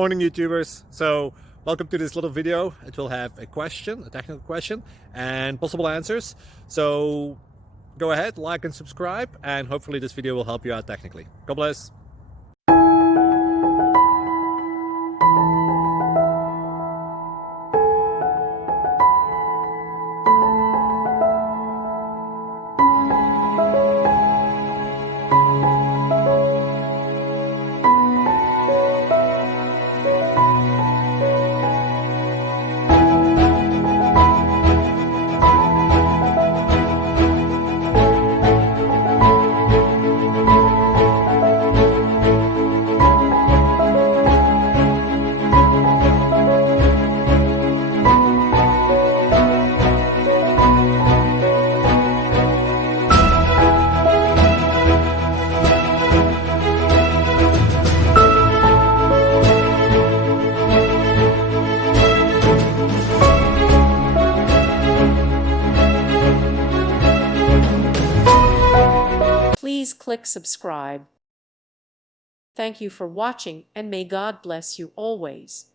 Morning YouTubers. So welcome to this little video. It will have a question, a technical question, and possible answers. So go ahead, like and subscribe, and hopefully this video will help you out technically. God bless. Please click subscribe. Thank you for watching, and may God bless you always.